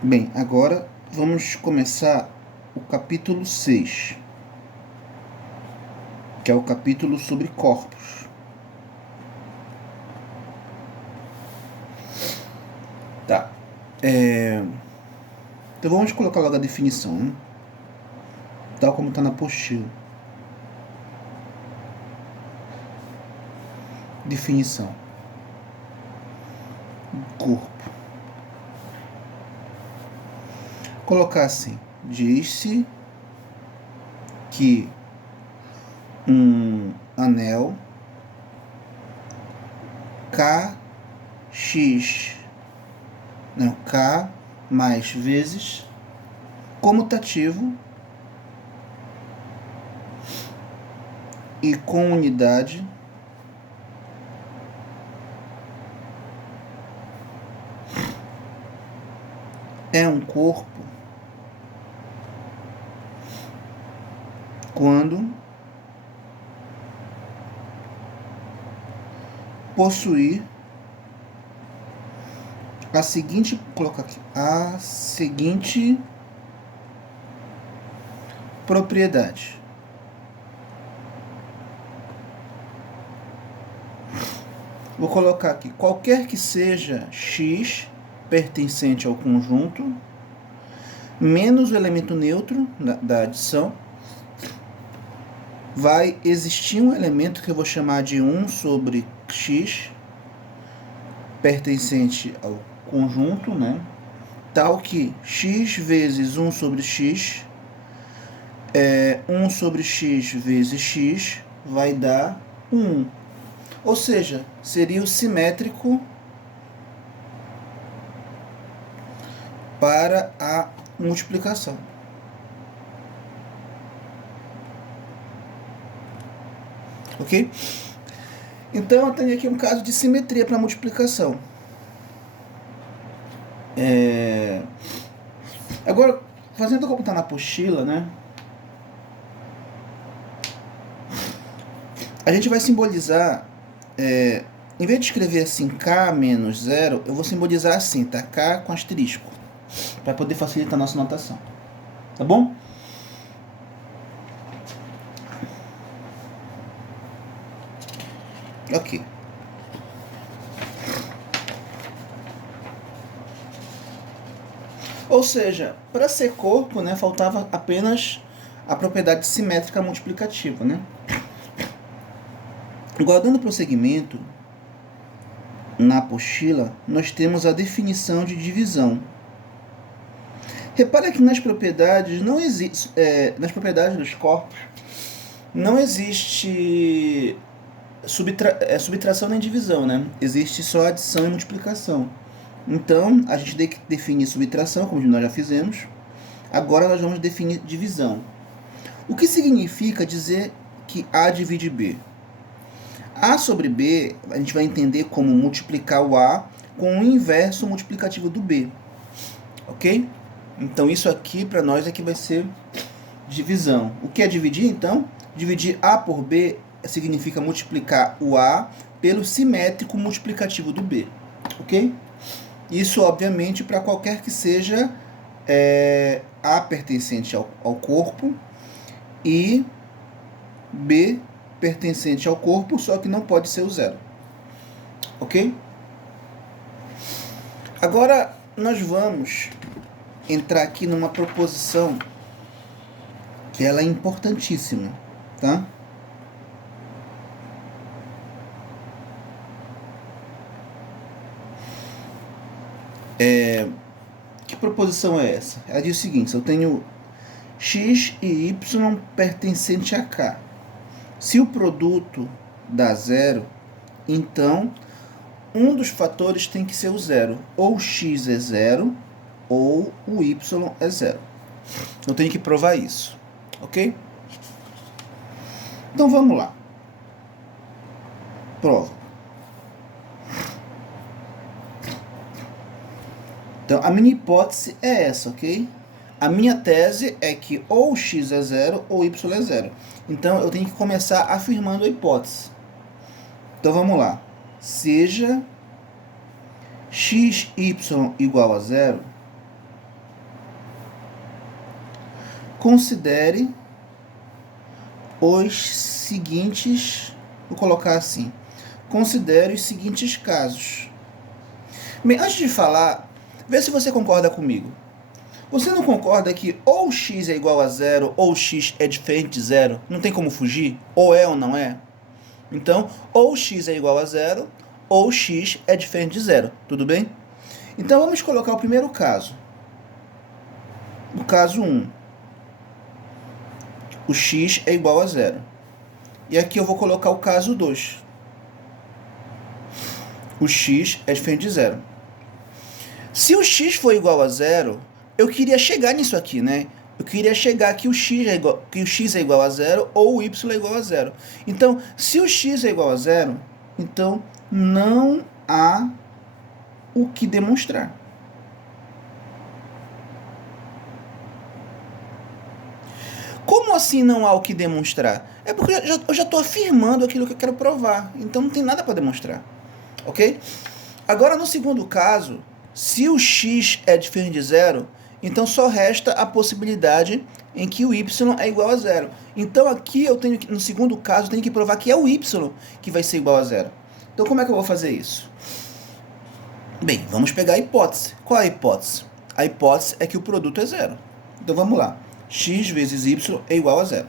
Bem, agora vamos começar o capítulo 6, que é o capítulo sobre corpos. Tá. Então vamos colocar logo a definição, né? Tal como está na apostila. Definição. Corpo. Colocar assim. Diz-se que um anel K mais vezes comutativo e com unidade é um corpo quando possuir a seguinte propriedade. Vou colocar aqui, qualquer que seja x pertencente ao conjunto, menos o elemento neutro da adição, vai existir um elemento que eu vou chamar de 1 sobre x, pertencente ao conjunto, né? Tal que x vezes 1 sobre x, 1 sobre x vezes x vai dar 1. Ou seja, seria o simétrico para a multiplicação. Ok? Então eu tenho aqui um caso de simetria para multiplicação. Agora, fazendo como está na apostila, né? A gente vai simbolizar, em vez de escrever assim K menos 0, eu vou simbolizar assim, tá? K com asterisco, para poder facilitar a nossa notação. Tá bom? Ok. Ou seja, para ser corpo, né, faltava apenas a propriedade simétrica multiplicativa, né? Agora, dando prosseguimento, na apostila, nós temos a definição de divisão. Repara que nas propriedades não existe, nas propriedades dos corpos não existe subtração nem divisão, né? Existe só adição e multiplicação. Então, a gente define subtração, como nós já fizemos. Agora nós vamos definir divisão. O que significa dizer que A divide B? A sobre B, a gente vai entender como multiplicar o A com o inverso multiplicativo do B. Ok? Então, isso aqui para nós é que vai ser divisão. O que é dividir, então? Dividir A por B significa multiplicar o A pelo simétrico multiplicativo do B. Ok? Isso, obviamente, para qualquer que seja A pertencente ao corpo e B pertencente ao corpo, só que não pode ser o zero. Ok? Agora, nós vamos entrar aqui numa proposição que ela é importantíssima, tá? Que proposição é essa? Ela diz o seguinte: eu tenho x e y pertencente a k. Se o produto dá zero, então um dos fatores tem que ser o zero. Ou x é zero, ou o y é zero. Eu tenho que provar isso, ok? Então vamos lá. Prova. Então a minha hipótese é essa, ok? A minha tese é que ou x é zero ou y é zero. Então eu tenho que começar afirmando a hipótese. Então vamos lá. Seja xy igual a zero, considere os seguintes, vou colocar assim, considere os seguintes casos. Bem, antes de falar, vê se você concorda comigo. Você não concorda que ou x é igual a zero, ou x é diferente de zero? Não tem como fugir? Ou é ou não é? Então, ou x é igual a zero, ou x é diferente de zero. Tudo bem? Então, vamos colocar o primeiro caso. O caso 1. O x é igual a zero. E aqui eu vou colocar o caso 2. O x é diferente de zero. Se o x for igual a zero, eu queria chegar nisso aqui, né? Eu queria chegar que o x é igual a zero ou o y é igual a zero. Então, se o x é igual a zero, então não há o que demonstrar. Como assim não há o que demonstrar? É porque eu já estou afirmando aquilo que eu quero provar. Então não tem nada para demonstrar. Ok? Agora, no segundo caso, se o x é diferente de zero, então só resta a possibilidade em que o y é igual a zero. Então aqui eu tenho que, no segundo caso, eu tenho que provar que é o y que vai ser igual a zero. Então como é que eu vou fazer isso? Bem, vamos pegar a hipótese. Qual é a hipótese? A hipótese é que o produto é zero. Então vamos lá. X vezes y é igual a zero.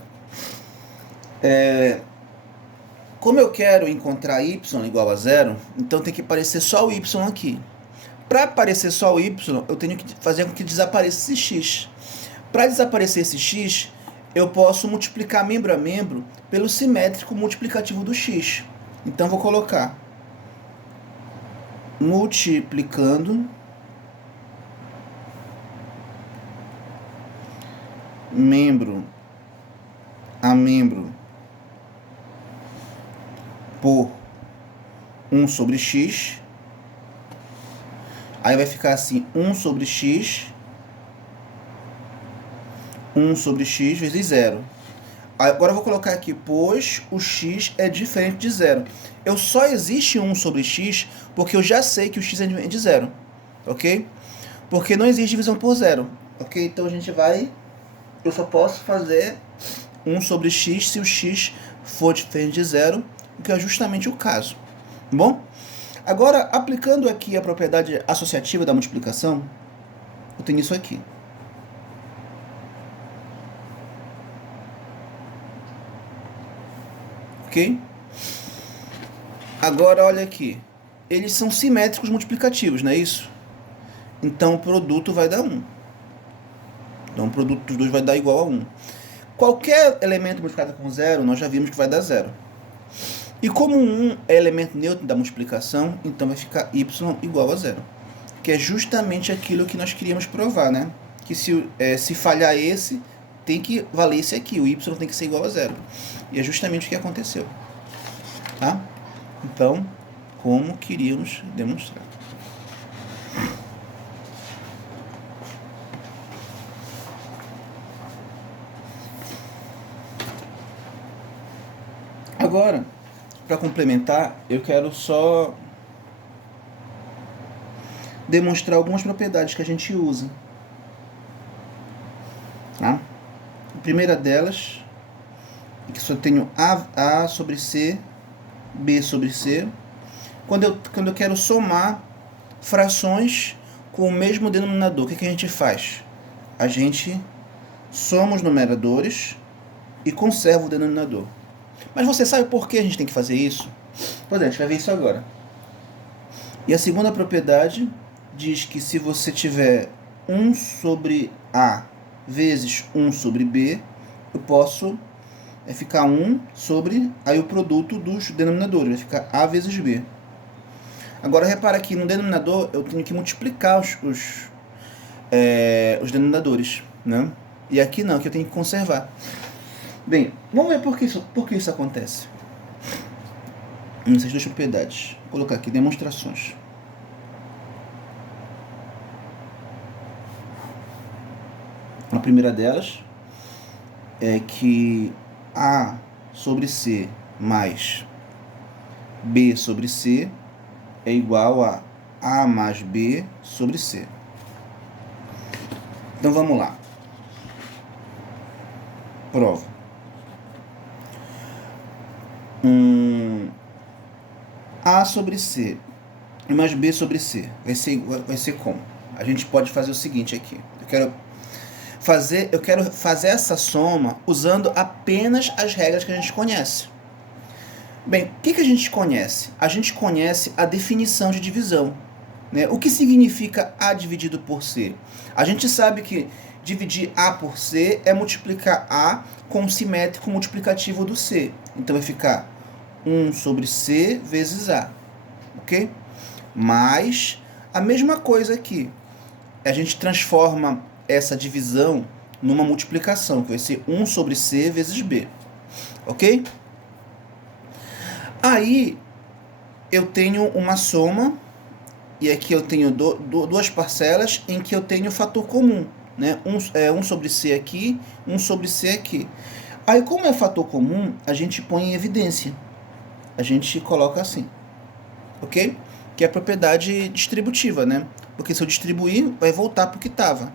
Como eu quero encontrar y igual a zero, então tem que aparecer só o y aqui. Para aparecer só o y, eu tenho que fazer com que desapareça esse x. Para desaparecer esse x, eu posso multiplicar membro a membro pelo simétrico multiplicativo do x. Então, vou colocar multiplicando membro a membro por 1 sobre x. Aí vai ficar assim, 1 sobre x, 1 sobre x vezes zero. Agora eu vou colocar aqui, pois o x é diferente de zero. Eu só existe 1 sobre x porque eu já sei que o x é diferente de zero, ok? Porque não existe divisão por zero, ok? Então a gente vai... Eu só posso fazer 1 sobre x se o x for diferente de zero, o que é justamente o caso. Bom? Agora, aplicando aqui a propriedade associativa da multiplicação, eu tenho isso aqui. Ok? Agora, olha aqui. Eles são simétricos multiplicativos, não é isso? Então, o produto vai dar 1. Então, o produto dos dois vai dar igual a 1. Qualquer elemento multiplicado com zero, nós já vimos que vai dar zero. E como 1 é elemento neutro da multiplicação, então vai ficar y igual a zero. Que é justamente aquilo que nós queríamos provar, né? Que se falhar esse, tem que valer esse aqui. O y tem que ser igual a zero. E é justamente o que aconteceu. Tá? Então, como queríamos demonstrar. Agora, para complementar, eu quero só demonstrar algumas propriedades que a gente usa. Tá? A primeira delas é que só tenho A sobre C, B sobre C. Quando eu quero somar frações com o mesmo denominador, o que a gente faz? A gente soma os numeradores e conserva o denominador. Mas você sabe por que a gente tem que fazer isso? Pois é, a gente vai ver isso agora. E a segunda propriedade diz que se você tiver 1 sobre A vezes 1 sobre B, eu posso ficar 1 sobre aí o produto dos denominadores, vai ficar A vezes B. Agora repara que no denominador eu tenho que multiplicar os denominadores, né? E aqui não, aqui eu tenho que conservar. Bem, vamos ver por que isso acontece. Essas duas propriedades. Vou colocar aqui demonstrações. A primeira delas é que A sobre C mais B sobre C é igual a A mais B sobre C. Então vamos lá. Prova. A sobre C mais B sobre C vai ser como? A gente pode fazer o seguinte aqui. Eu quero fazer essa soma usando apenas as regras que a gente conhece. Bem, o que a gente conhece? A gente conhece a definição de divisão. Né? O que significa A dividido por C? A gente sabe que dividir A por C é multiplicar A com o simétrico multiplicativo do C. Então vai ficar 1 sobre C vezes A. Ok? Mas a mesma coisa aqui. A gente transforma essa divisão numa multiplicação, que vai ser 1 sobre C vezes B. Ok? Aí eu tenho uma soma, e aqui eu tenho duas parcelas em que eu tenho fator comum. Né? 1 sobre C aqui, 1 sobre C aqui. Aí, como é fator comum, a gente põe em evidência. A gente coloca assim. Ok? Que é a propriedade distributiva, né? Porque se eu distribuir, vai voltar para o que estava.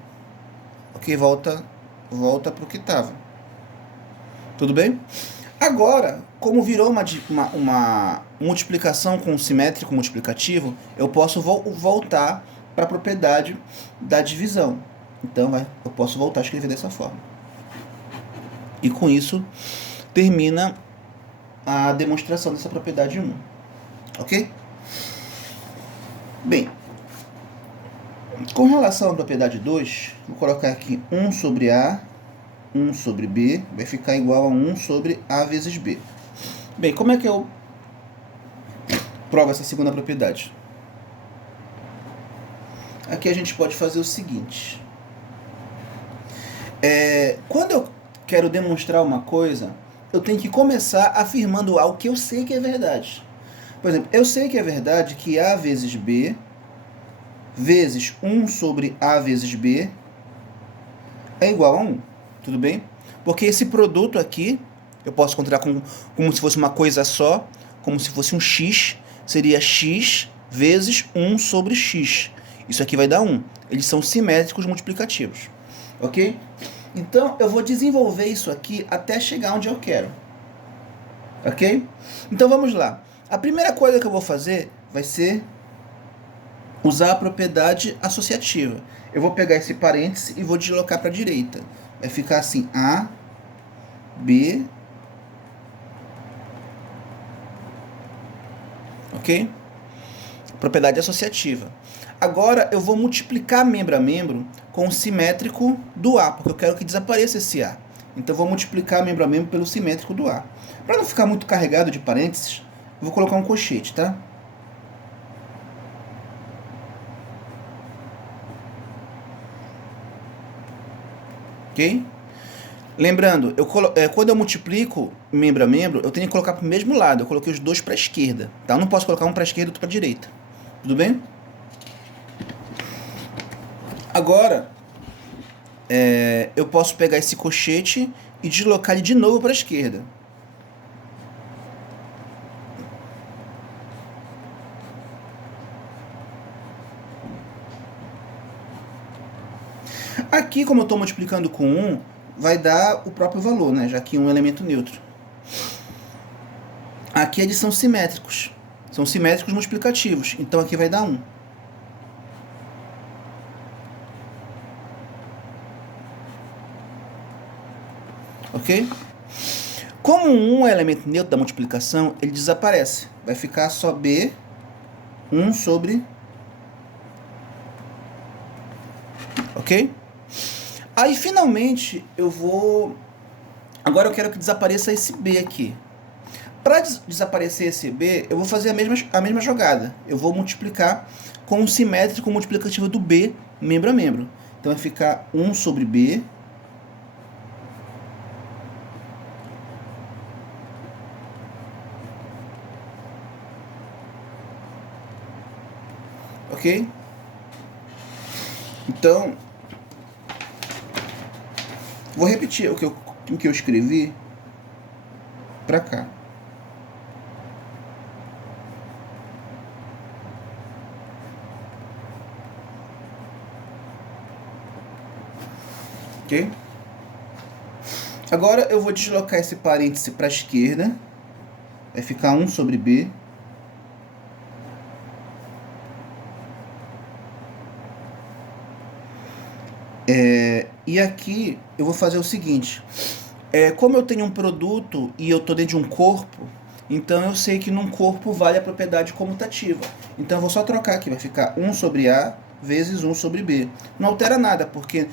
Ok? Volta para o que estava. Tudo bem? Agora, como virou uma multiplicação com simétrico multiplicativo, eu posso voltar para a propriedade da divisão. Então, eu posso voltar a escrever dessa forma. E com isso, termina a demonstração dessa propriedade 1. Ok? Bem, com relação à propriedade 2, vou colocar aqui 1 sobre A, 1 sobre B, vai ficar igual a 1 sobre A vezes B. Bem, como é que eu provo essa segunda propriedade? Aqui a gente pode fazer o seguinte. Quando eu quero demonstrar uma coisa, eu tenho que começar afirmando algo que eu sei que é verdade. Por exemplo, eu sei que é verdade que A vezes B vezes 1 sobre A vezes B é igual a 1. Tudo bem? Porque esse produto aqui, eu posso encontrar como se fosse uma coisa só, como se fosse um x, seria x vezes 1 sobre x. Isso aqui vai dar 1. Eles são simétricos multiplicativos. Ok? Então, eu vou desenvolver isso aqui até chegar onde eu quero. Ok? Então, vamos lá. A primeira coisa que eu vou fazer vai ser usar a propriedade associativa. Eu vou pegar esse parêntese e vou deslocar para a direita. Vai ficar assim, A, B, ok? Propriedade associativa. Agora eu vou multiplicar membro a membro com o simétrico do A, porque eu quero que desapareça esse A. Então eu vou multiplicar membro a membro pelo simétrico do A. Para não ficar muito carregado de parênteses, eu vou colocar um colchete, tá? Ok? Lembrando, quando eu multiplico membro a membro, eu tenho que colocar para o mesmo lado. Eu coloquei os dois para a esquerda. Tá? Eu não posso colocar um para a esquerda e outro para a direita. Tudo bem? Agora, eu posso pegar esse colchete e deslocar ele de novo para a esquerda. Aqui, como eu estou multiplicando com 1, vai dar o próprio valor, né? Já que 1 é um elemento neutro. Aqui eles são simétricos. São simétricos multiplicativos. Então aqui vai dar 1. Ok? Como 1 é elemento neutro da multiplicação, ele desaparece. Vai ficar só B, 1 sobre... Ok? Aí, finalmente, eu vou... Agora eu quero que desapareça esse B aqui. Para desaparecer esse B, eu vou fazer a mesma jogada. Eu vou multiplicar com o simétrico multiplicativo do B, membro a membro. Então vai ficar 1 sobre B. Ok? Então, vou repetir o que eu escrevi para cá. Ok? Agora eu vou deslocar esse parêntese para a esquerda. Vai ficar 1 sobre B. E aqui eu vou fazer o seguinte. Como eu tenho um produto e eu estou dentro de um corpo, então eu sei que num corpo vale a propriedade comutativa. Então eu vou só trocar aqui. Vai ficar 1 sobre A vezes 1 sobre B. Não altera nada, porque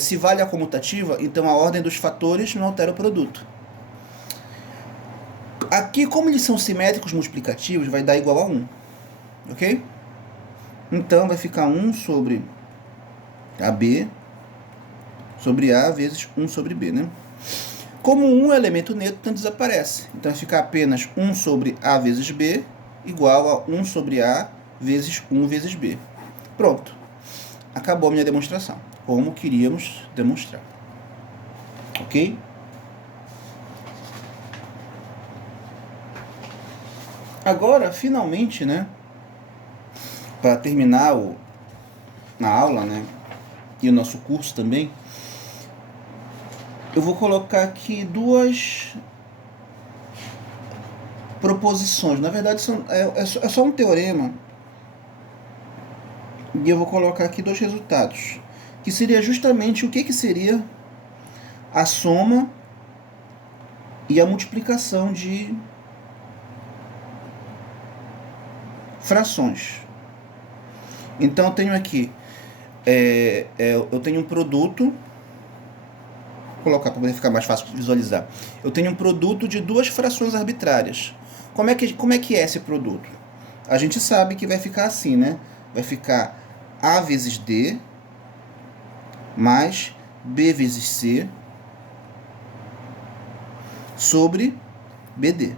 se vale a comutativa, então a ordem dos fatores não altera o produto. Aqui, como eles são simétricos multiplicativos, vai dar igual a 1. Ok? Então vai ficar 1 sobre AB sobre A vezes 1 sobre B, né? Como 1 é elemento neutro, então desaparece. Então vai ficar apenas 1 sobre A vezes B igual a 1 sobre A vezes 1 vezes B. Pronto. Acabou a minha demonstração, como queríamos demonstrar. Ok? Agora, finalmente, né, para terminar a aula, né, e o nosso curso também, eu vou colocar aqui duas proposições. Na verdade, é só um teorema. E eu vou colocar aqui dois resultados. Que seria justamente o que seria a soma e a multiplicação de frações. Então eu tenho aqui, eu tenho um produto, vou colocar para poder ficar mais fácil de visualizar. Eu tenho um produto de duas frações arbitrárias. Como é que é esse produto? A gente sabe que vai ficar assim, né? Vai ficar A vezes D mais B vezes C sobre BD.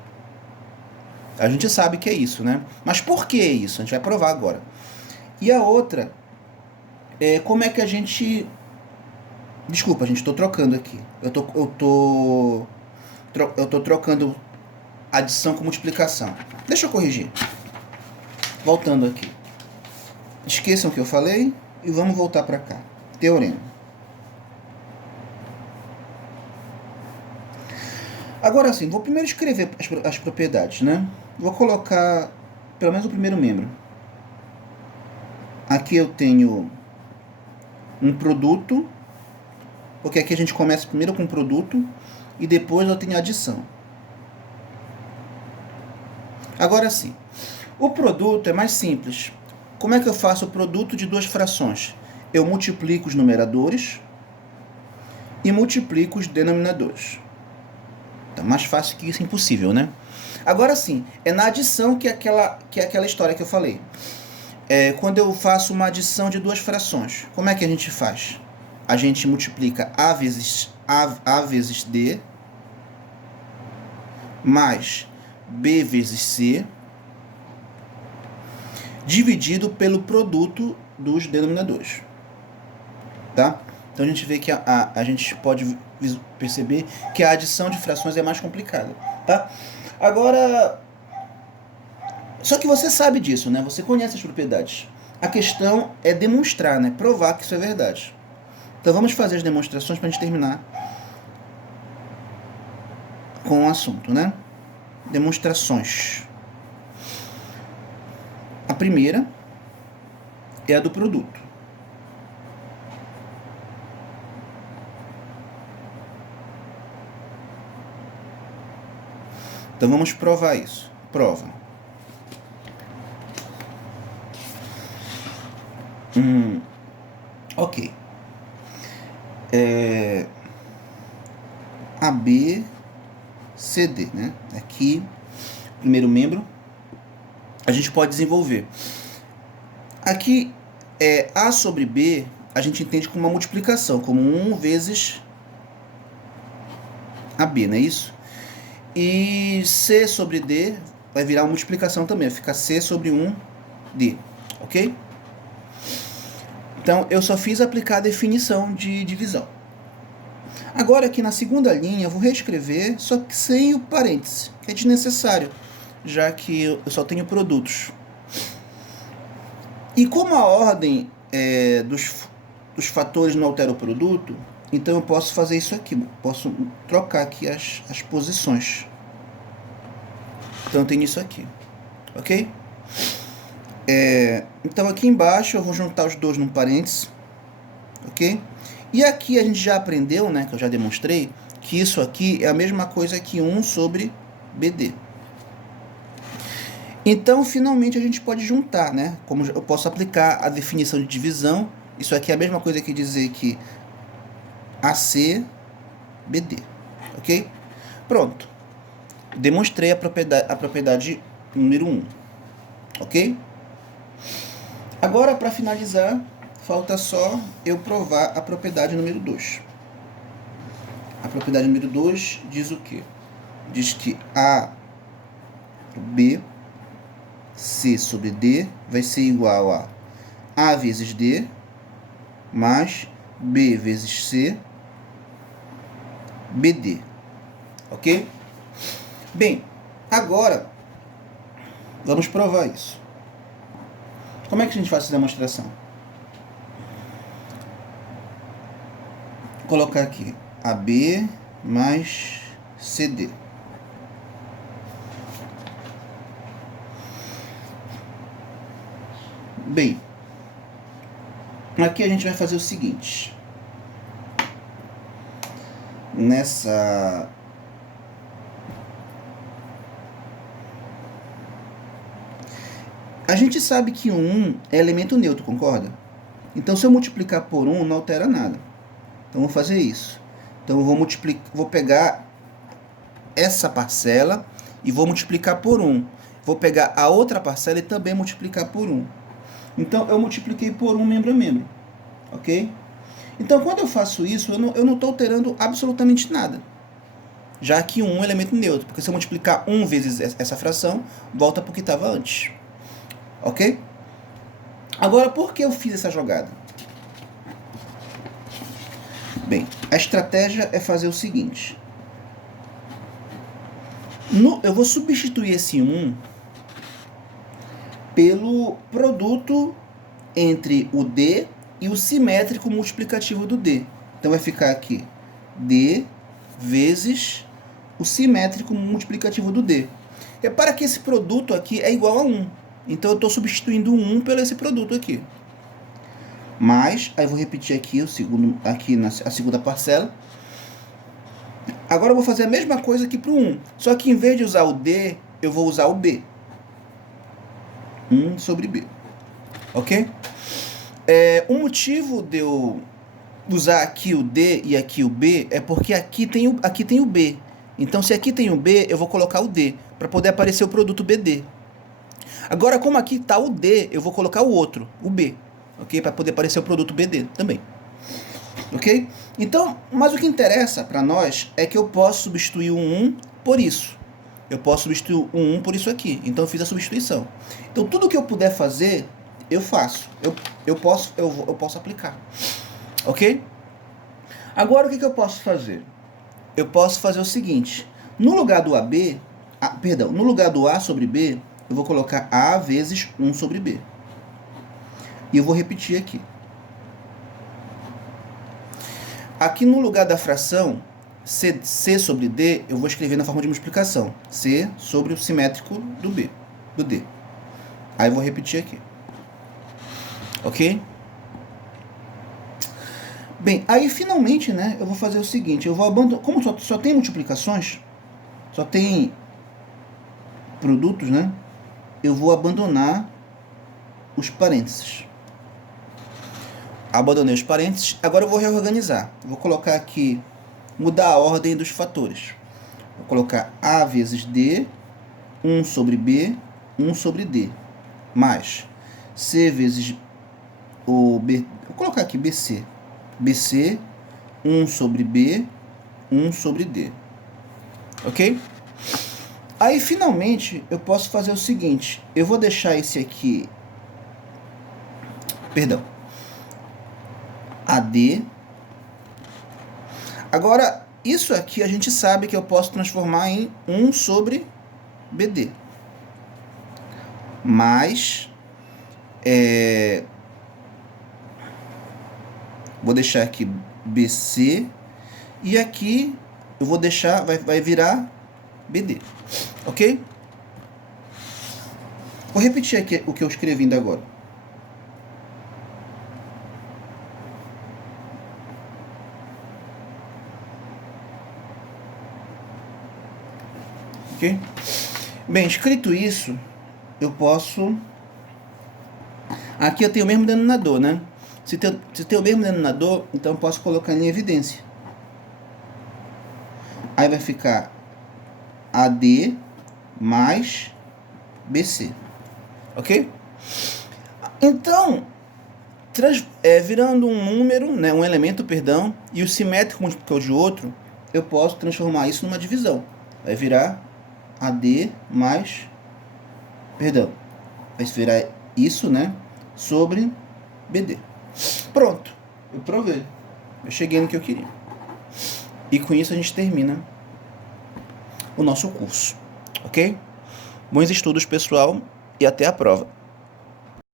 A gente sabe que é isso, né? Mas por que isso? A gente vai provar agora. E a outra como é que a gente... Desculpa, gente, estou trocando aqui. Eu tô trocando adição com multiplicação. Deixa eu corrigir. Voltando aqui. Esqueçam o que eu falei e vamos voltar para cá. Teorema. Agora sim, vou primeiro escrever as propriedades, né? Vou colocar pelo menos o primeiro membro. Aqui eu tenho um produto, porque aqui a gente começa primeiro com produto e depois eu tenho adição. Agora sim, o produto é mais simples. Como é que eu faço o produto de duas frações? Eu multiplico os numeradores e multiplico os denominadores. Tá mais fácil que isso, impossível, né? Agora sim, é na adição que é aquela história que eu falei. Quando eu faço uma adição de duas frações, como é que a gente faz? A gente multiplica A vezes D mais B vezes C dividido pelo produto dos denominadores. Tá? Então a gente vê que a gente pode perceber que a adição de frações é mais complicada. Tá? Agora, só que você sabe disso, né? Você conhece as propriedades. A questão é demonstrar, né? Provar que isso é verdade. Então vamos fazer as demonstrações para a gente terminar com o assunto, né? Demonstrações. A primeira é a do produto. Então vamos provar isso. Prova. Ok. AB, CD, né? Aqui, primeiro membro, a gente pode desenvolver. Aqui, A sobre B, a gente entende como uma multiplicação, como 1 vezes AB, não é isso? E C sobre D vai virar uma multiplicação também, vai ficar C sobre 1D, ok? Então, eu só fiz aplicar a definição de divisão. Agora, aqui na segunda linha, eu vou reescrever, só que sem o parêntese, que é desnecessário, já que eu só tenho produtos. E como a ordem dos fatores não altera o produto, Então eu posso fazer isso aqui, posso trocar aqui as posições. Então eu tenho isso aqui, ok? Então aqui embaixo eu vou juntar os dois num parênteses, ok? E aqui a gente já aprendeu, né, que eu já demonstrei, que isso aqui é a mesma coisa que 1 sobre BD. Então, finalmente, a gente pode juntar, né? Como eu posso aplicar a definição de divisão, isso aqui é a mesma coisa que dizer que AC, BD, ok? Pronto. Demonstrei a propriedade número 1, ok? Agora, para finalizar, falta só eu provar a propriedade número 2. A propriedade número 2 diz o quê? Diz que A, B, C sobre D vai ser igual a vezes D mais B vezes C, BD. Ok? Bem, agora vamos provar isso. Como é que a gente faz essa demonstração? Vou colocar aqui AB mais CD. Bem, aqui a gente vai fazer o seguinte. A gente sabe que 1 é elemento neutro, concorda? Então, se eu multiplicar por 1, não altera nada. Então, vou fazer isso. Então, eu vou pegar essa parcela e vou multiplicar por 1. Vou pegar a outra parcela e também multiplicar por 1. Então, eu multipliquei por 1 membro a membro. Ok? Então, quando eu faço isso, eu não estou alterando absolutamente nada. Já que 1 é um elemento neutro. Porque se eu multiplicar 1 vezes essa fração, volta para o que estava antes. Ok? Agora, por que eu fiz essa jogada? Bem, a estratégia é fazer o seguinte. Eu vou substituir esse 1 pelo produto entre o D e o simétrico multiplicativo do D. Então vai ficar aqui D vezes o simétrico multiplicativo do D. Repara que esse produto aqui é igual a 1. Então eu estou substituindo o 1 pelo esse produto aqui. Mas, aí eu vou repetir aqui, a segunda parcela. Agora eu vou fazer a mesma coisa aqui para o 1. Só que em vez de usar o D, eu vou usar o B. 1 sobre B. Ok? O motivo de eu usar aqui o D e aqui o B é porque aqui tem o B. Então, se aqui tem o B, eu vou colocar o D, para poder aparecer o produto BD. Agora, como aqui está o D, eu vou colocar o outro, o B. Ok? Para poder aparecer o produto BD também. Ok? Então, mas o que interessa para nós é que eu posso substituir o 1 por isso. Eu posso substituir o 1 por isso aqui. Então eu fiz a substituição. Então tudo que eu puder fazer, eu faço. Eu posso aplicar. Ok? Agora o que eu posso fazer? Eu posso fazer o seguinte. No lugar do AB, no lugar do A sobre B, eu vou colocar A vezes 1 sobre B. E eu vou repetir aqui. Aqui no lugar da fração C sobre D, eu vou escrever na forma de multiplicação. C sobre o simétrico do D. Aí eu vou repetir aqui. Ok? Bem, aí finalmente, né, eu vou fazer o seguinte. Eu vou abandonar... Como só tem multiplicações, só tem produtos, né? Eu vou abandonar os parênteses. Abandonei os parênteses. Agora eu vou reorganizar. Vou colocar aqui, mudar a ordem dos fatores. Vou colocar A vezes D, 1 sobre B, 1 sobre D. Mais C vezes o B. Vou colocar aqui BC. BC, 1 sobre B, 1 sobre D. Ok? Aí, finalmente, eu posso fazer o seguinte. Eu vou deixar esse aqui... Perdão. AD. Agora, isso aqui a gente sabe que eu posso transformar em 1 sobre BD. Mais Vou deixar aqui BC. E aqui eu vou deixar, vai virar BD. Ok? Vou repetir aqui o que eu escrevi ainda agora. Ok? Bem, escrito isso, eu posso... Aqui eu tenho o mesmo denominador, né? Se tem o mesmo denominador, então eu posso colocar em evidência. Aí vai ficar AD mais BC. Ok? Então, virando um número, né, um elemento, perdão, e o simétrico multiplicado de outro, eu posso transformar isso numa divisão. Vai virar AD mais... Perdão. Vai virar isso, né? Sobre BD. Pronto. Eu provei. Eu cheguei no que eu queria. E com isso a gente termina o nosso curso. Ok? Bons estudos, pessoal, e até a prova.